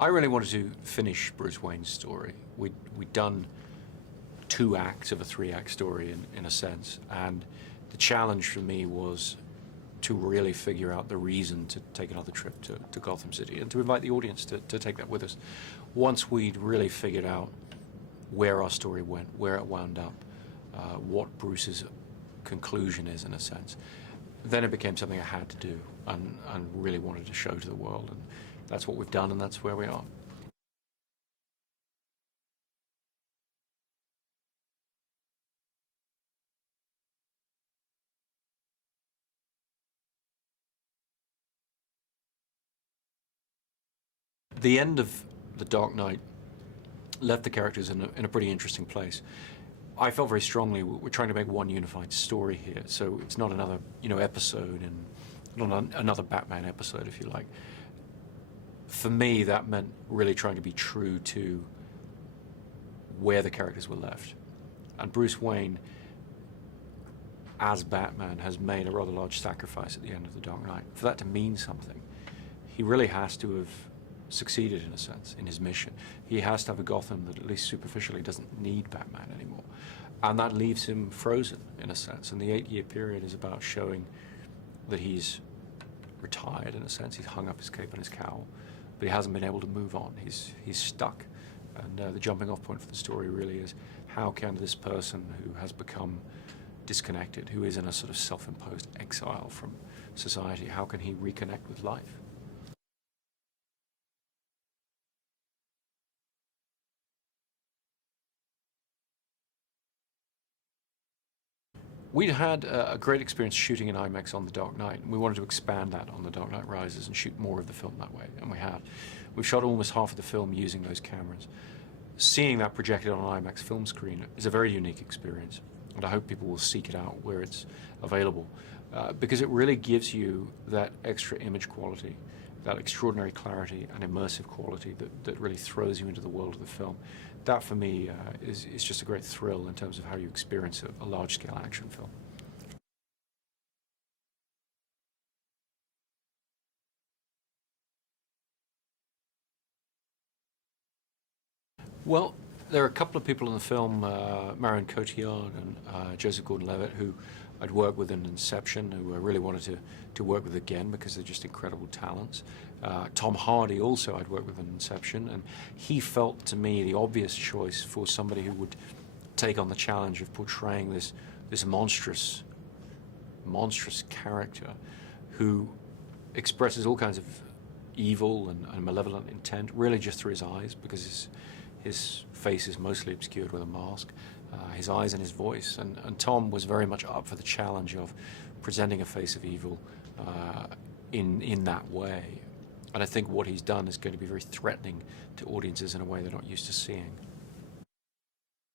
I really wanted to finish Bruce Wayne's story. We'd done 2 acts of a 3-act story in a sense, and the challenge for me was to really figure out the reason to take another trip to Gotham City and to invite the audience to take that with us. Once we'd really figured out where our story went, where it wound up, what Bruce's conclusion is in a sense, then it became something I had to do and really wanted to show to the world. And that's what we've done, and that's where we are. The end of The Dark Knight left the characters in a pretty interesting place. I felt very strongly we're trying to make one unified story here, so it's not another, episode and not another Batman episode, if you like. For me, that meant really trying to be true to where the characters were left. And Bruce Wayne, as Batman, has made a rather large sacrifice at the end of The Dark Knight. For that to mean something, he really has to have succeeded, in a sense, in his mission. He has to have a Gotham that, at least superficially, doesn't need Batman anymore. And that leaves him frozen, in a sense. And the 8-year period is about showing that he's retired, in a sense. He's hung up his cape and his cowl, but he hasn't been able to move on. He's stuck. And the jumping off point for the story really is, how can this person who has become disconnected, who is in a sort of self-imposed exile from society, how can he reconnect with life? We'd had a great experience shooting in IMAX on The Dark Knight, and we wanted to expand that on The Dark Knight Rises and shoot more of the film that way, and we have. We've shot almost half of the film using those cameras. Seeing that projected on an IMAX film screen is a very unique experience, and I hope people will seek it out where it's available, because it really gives you that extra image quality, that extraordinary clarity and immersive quality that really throws you into the world of the film. That, for me, is just a great thrill in terms of how you experience a large-scale action film. Well, there are a couple of people in the film, Marion Cotillard and Joseph Gordon-Levitt, who I'd worked with in Inception, who I really wanted to work with again because they're just incredible talents. Tom Hardy also I'd worked with in Inception, and he felt to me the obvious choice for somebody who would take on the challenge of portraying this monstrous character who expresses all kinds of evil and malevolent intent, really just through his eyes, because his face is mostly obscured with a mask, his eyes and his voice. And Tom was very much up for the challenge of presenting a face of evil in that way. And I think what he's done is going to be very threatening to audiences in a way they're not used to seeing.